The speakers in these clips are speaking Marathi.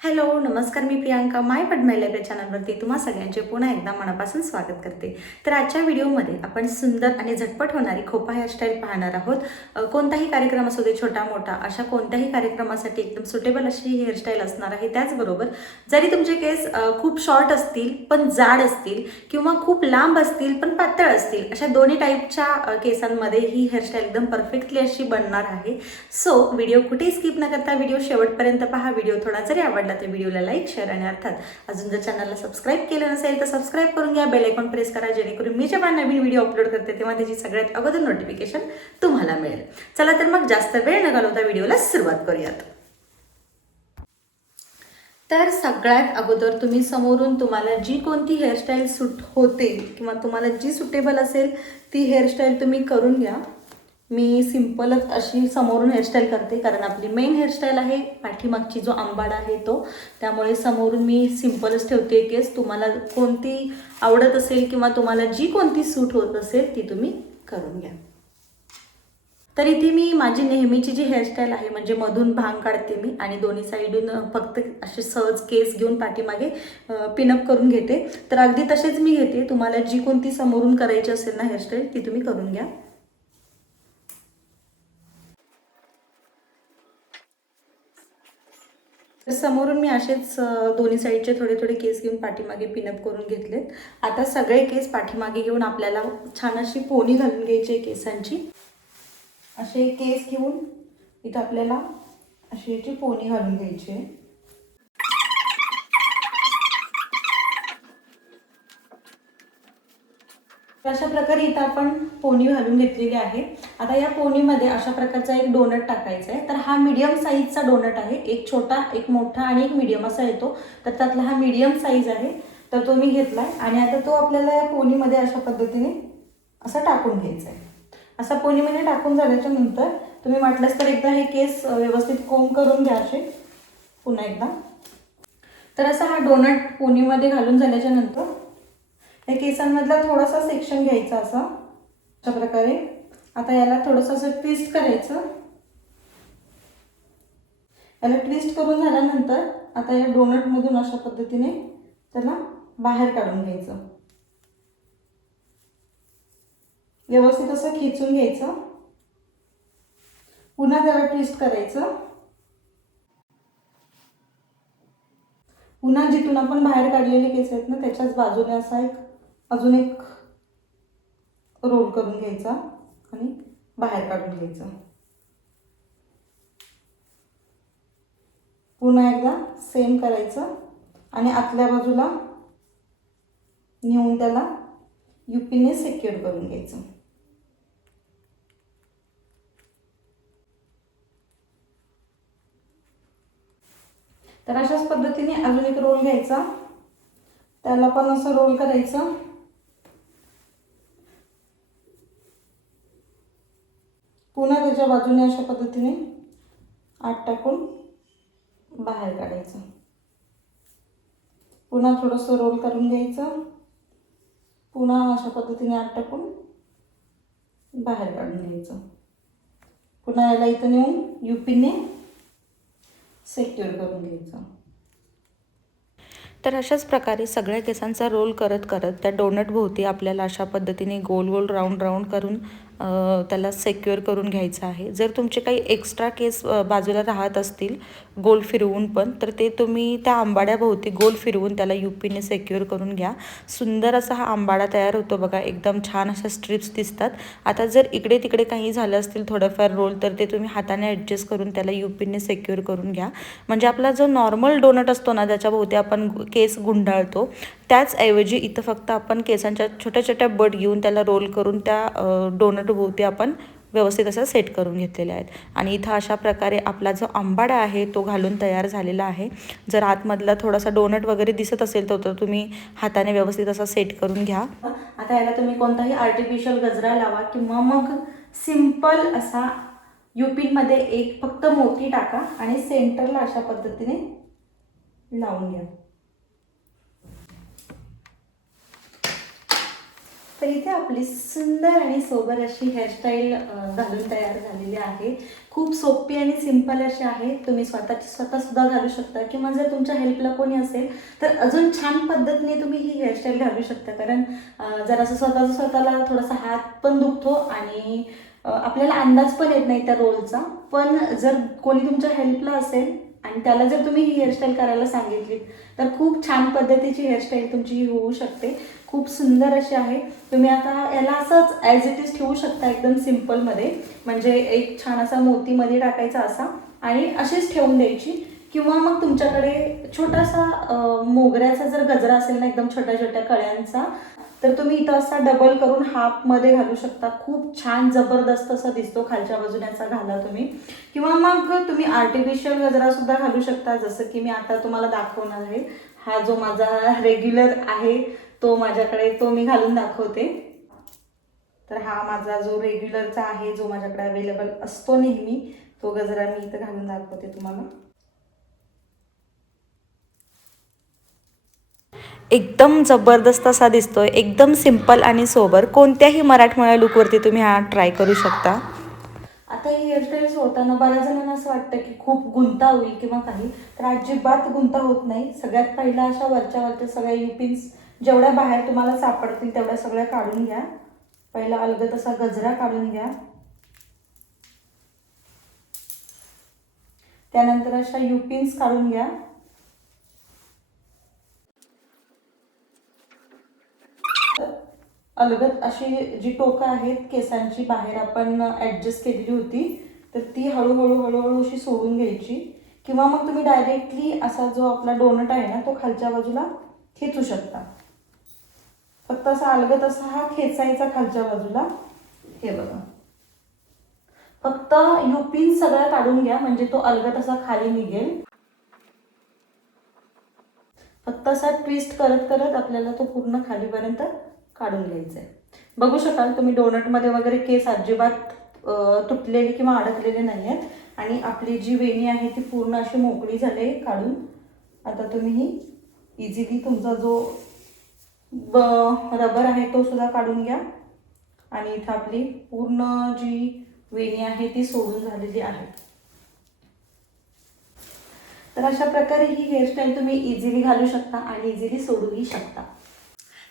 हॅलो नमस्कार, मी प्रियांका माय पद्माई लाईफ या चॅनलवरती तुम्हा सगळ्यांचे पुन्हा एकदा मनापासून स्वागत करते। तर आजच्या व्हिडिओमध्ये आपण सुंदर आणि झटपट होणारी खोपा हेअरस्टाईल पाहणार आहोत। कोणताही कार्यक्रम असू दे, छोटा मोठा, अशा कोणत्याही कार्यक्रमासाठी एकदम सुटेबल अशी ही हेअरस्टाईल असणार आहे। त्याचबरोबर जरी तुमचे केस खूप शॉर्ट असतील पण जाड असतील किंवा खूप लांब असतील पण पातळ असतील, अशा दोन्ही टाईपच्या केसांमध्ये ही हेअरस्टाईल एकदम परफेक्टली अशी बनणार आहे। सो व्हिडिओ कुठेही स्किप न करता व्हिडिओ शेवटपर्यंत पहा। व्हिडिओ थोडा जरी आवडला तर व्हिडिओला लाईक, शेअर आणि अर्थात अजून जर चॅनलला सबस्क्राईब केलं नसेल तर सबस्क्राईब करून घ्या, बेल आयकॉन प्रेस करा, जेणेकरून मी जेव्हा नवीन व्हिडिओ अपलोड करते तेव्हा त्याची सगळ्यात अगोदर नोटिफिकेशन तुम्हाला मिळेल। चला तर मग जास्त वेळ न घालवता व्हिडिओला सुरुवात करूयात। तर सगळ्यात अगोदर तुम्ही समोरून तुम्हाला जी कोणती हेअरस्टाईल सूट होते किंवा तुम्हाला जी सुटेबल असेल ती हेअरस्टाईल तुम्ही करून घ्या। मी सिंपलच अशी समोरून हेअरस्टाईल करते, कारण आपली मेन हेअरस्टाईल आहे पाठीमागची जो आंबाडा आहे तो, त्यामुळे समोरून मी सिंपलच ठेवते केस। तुम्हाला कोणती आवडत असेल किंवा तुम्हाला जी कोणती सूट होत असेल ती तुम्ही करून घ्या। तर इथे मी माझी नेहमीची जी हेअरस्टाईल आहे, म्हणजे मधून भांग काढते मी आणि दोन्ही साईडून फक्त असे सहज केस घेऊन पाठीमागे पिनअप करून घेते। तर अगदी तसेच मी घेते। तुम्हाला जी कोणती समोरून करायची असेल ना हेअरस्टाईल ती तुम्ही करून घ्या। तर समोरून मी असेच दोन्ही साईडचे थोडे थोडे केस घेऊन पाठीमागे पिनअप करून घेतलेत। आता सगळे केस पाठीमागे घेऊन आपल्याला छान अशी पोनी घालून घ्यायची आहे केसांची। असे केस घेऊन इथं आपल्याला अशी याची पोनी घालून घ्यायची आहे। अशा प्रकारे इथं आपण पोनी घालून घेतलेली आहे। आता या पोनीमध्ये अशा प्रकारचा एक डोनट टाकायचा आहे। तर हा मीडियम साईजचा डोनट आहे, एक छोटा, एक मोठा आणि एक मीडियम असा येतो। तर त्यातला हा मीडियम साईज आहे, तर तो मी घेतलाय आणि आता तो आपल्याला या पोनीमध्ये अशा पद्धतीने असा टाकून घ्यायचा आहे। असा पोनीमध्ये टाकून झाल्याच्या नंतर तुम्ही म्हटलंच तर एकदा हे केस व्यवस्थित कोंब करून घ्या असे पुन्हा एकदा। तर असा हा डोनट पोनीमध्ये घालून झाल्याच्या नंतर या केसांमधला थोडासा सेक्शन घ्यायचा अशा प्रकारे। आता याला थोडंसं असं ट्विस्ट करायचं। याला ट्विस्ट करून झाल्यानंतर आता या डोनटमधून अशा पद्धतीने त्याला बाहेर काढून घ्यायचं। व्यवस्थित असं खेचून घ्यायचं, पुन्हा त्याला ट्विस्ट करायचं, पुन्हा जिथून आपण बाहेर काढलेले केस आहेत ना त्याच्याच बाजूने असा अजून एक रोल करून घ्यायचा आणि बाहेर काढून घ्यायचं। पुन्हा एकदा सेम करायचं आणि आतल्या बाजूला नेऊन त्याला युपीने सिक्युअर करून घ्यायचं। तर अशाच पद्धतीने अजून एक रोल घ्यायचा, त्याला पण असं रोल करायचं, पुन्हा त्याच्या बाजूने अशा पद्धतीने आत टाकून बाहेर काढायचं, पुन्हा थोडंसं रोल करून घ्यायचं, पुन्हा अशा पद्धतीने आत टाकून बाहेर काढून घ्यायचं, पुन्हा याला इथं नेऊन युपीने सिक्युअर करून घ्यायचं। तर अशाच प्रकारे सगळ्या केसांचा रोल करत करत त्या डोनट भोवती आपल्याला अशा पद्धतीने गोल गोल राऊंड राऊंड करून त्याला सिक्युअर करून घ्यायचं आहे। जर तुमचे काही एक्स्ट्रा केस बाजूला राहत असतील गोल फिरवून पण, तर ते तुम्ही त्या आंबाड्याभोवती गोल फिरवून त्याला युपीने सिक्युअर करून घ्या। सुंदर असा हा आंबाडा तयार होतो बघा, एकदम छान अशा स्ट्रिप्स दिसतात। आता जर इकडे तिकडे काही झालं असतील थोडंफार रोल, तर ते तुम्ही हाताने ॲडजस्ट करून त्याला युपीने सिक्युअर करून घ्या। म्हणजे आपला जो नॉर्मल डोनट असतो ना ज्याच्याभोवती आपण केस गुंडाळतो, त्याचऐवजी इथं फक्त आपण केसांच्या छोट्या छोट्या बट घेऊन त्याला रोल करून त्या डोनट भोवती आपण व्यवस्थित असं सेट करून घेतलेले आहेत। आणि इथं अशा प्रकारे आपला जो आंबाडा आहे तो घालून तयार झालेला आहे। जर आतमधला थोडासा डोनट वगैरे दिसत असेल तर तुम्ही हाताने व्यवस्थित असा सेट करून घ्या। आता याला तुम्ही कोणताही आर्टिफिशियल गजरा लावा किंवा मग सिंपल असा युपीमध्ये एक फक्त मोती टाका आणि सेंटरला अशा पद्धतीने लावून घ्या। तर इथे आपली सुंदर आणि सोबर अशी हेअरस्टाईल घालून तयार झालेली आहे. खूप सोपी आणि सिंपल अशी आहे. तुम्ही स्वतःसुद्धा घालू शकता किंवा जर तुमच्या हेल्पला कोणी असेल तर अजून छान पद्धतीने तुम्ही ही हेअरस्टाईल घालू शकता. कारण जरासं स्वतःला थोडासा हात पण दुखतो आणि आपल्याला अंदाज पण येत नाही त्या रोलचा. पण जर कोणी तुमच्या हेल्पला असेल आणि त्याला जर तुम्ही ही हेअरस्टाईल करायला सांगितली तर खूप छान पद्धतीची हेअरस्टाईल तुमची ही होऊ शकते. खूप सुंदर अशी आहे. तुम्ही आता याला असंच ॲज इट इज ठेवू शकता एकदम सिम्पलमध्ये. म्हणजे एक छान असा मोतीमध्ये टाकायचा असा आणि अशीच ठेवून द्यायची. किंवा मग तुमच्याकडे छोटासा मोगऱ्याचा जर गजरा असेल ना एकदम छोट्या छोट्या कळ्यांचा, तर तुम्ही इथं असा डबल करून हाफमध्ये घालू शकता. खूप छान जबरदस्त असा दिसतो खालच्या बाजूने असा घाला तुम्ही. किंवा मग तुम्ही आर्टिफिशियल गजरा सुद्धा घालू शकता, जसं की मी आता तुम्हाला दाखवणार आहे. हा जो माझा रेग्युलर आहे तो मी घालून दाखवते. तर हा माझा जो रेग्युलरचा आहे, जो माझ्याकडे अवेलेबल असतो नेहमी, तो गजरा मी इथं घालून दाखवते तुम्हाला. एकदम जबरदस्त असा दिसतोय. एकदम सिंपल आणि सोबर. कोणत्याही मराठमोळ्या लुकवरती तुम्ही हा ट्राय करू शकता. आता ही हेअरस्टाईल होताना बऱ्याच जणांना असं वाटतं की खूप गुंता होईल किंवा काही, तर अजिबात गुंता होत नाही. सगळ्यात पहिला अशा वरच्या सगळ्या युपिन्स जेवढ्या बाहेर तुम्हाला सापडतील तेवढ्या सगळ्या काढून घ्या. पहिला अलगद असा गजरा काढून घ्या. त्यानंतर अशा युपिन्स काढून घ्या. अलगद अशी जी टोकं आहेत केसांची बाहेर आपण ॲडजस्ट केलेली होती, तर ती हळूहळू अशी सोडून घ्यायची. किंवा मग तुम्ही डायरेक्टली असा जो आपला डोनट आहे ना तो खालच्या बाजूला खेचू शकता. फक्त असा अलगद असा हा खेचायचा खालच्या बाजूला. हे बघा, फक्त युपिन सगळ्या काढून घ्या म्हणजे तो अलगद असा खाली निघेल. फक्त असा ट्विस्ट करत करत आपल्याला तो पूर्ण खालीपर्यंत काढून घ्यायचा आहे. बघू शकाल तुम्ही डोनटमध्ये वगैरे केस अजिबात तुटलेले किंवा अडकलेले नाही आहेत. आणि आपली जी वेणी आहे ती पूर्ण अशी मोकळी झाली काढून. आता तुम्ही ही इझिली तुमचा जो रबर आहे तो सुद्धा काढून घ्या. आणि इथं आपली पूर्ण जी वेणी आहे ती सोडून झालेली आहे. तर अशा प्रकारे ही हेअरस्टाईल तुम्ही इझिली घालू शकता आणि इझिली सोडूही शकता.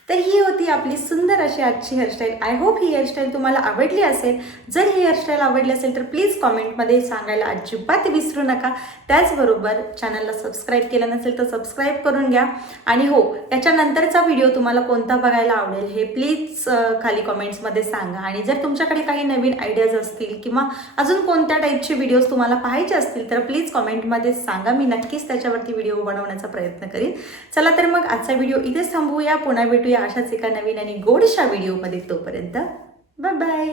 तर ही होती आपली सुंदर अशी आजची hairstyle. I hope he hairstyle तुम्हाला आवडली असेल. जर ही हेअरस्टाईल आवडली असेल तर प्लीज कॉमेंटमध्ये सांगायला अजिबात विसरू नका. त्याचबरोबर चॅनलला सबस्क्राईब केलं नसेल तर सबस्क्राईब करून घ्या. आणि हो, याच्यानंतरचा व्हिडिओ तुम्हाला कोणता बघायला आवडेल हे प्लीज खाली कॉमेंट्समध्ये सांगा. आणि जर तुमच्याकडे काही नवीन आयडियाज असतील किंवा अजून कोणत्या टाईपचे व्हिडिओज तुम्हाला पाहायचे असतील तर प्लीज कॉमेंटमध्ये सांगा. मी नक्कीच त्याच्यावरती व्हिडिओ बनवण्याचा प्रयत्न करीन. चला तर मग आजचा व्हिडिओ इथेच थांबवूया. पुन्हा भेटूया अशाच एका नवीन आणि गोडशा व्हिडिओमध्ये. तोपर्यंत बाय बाय.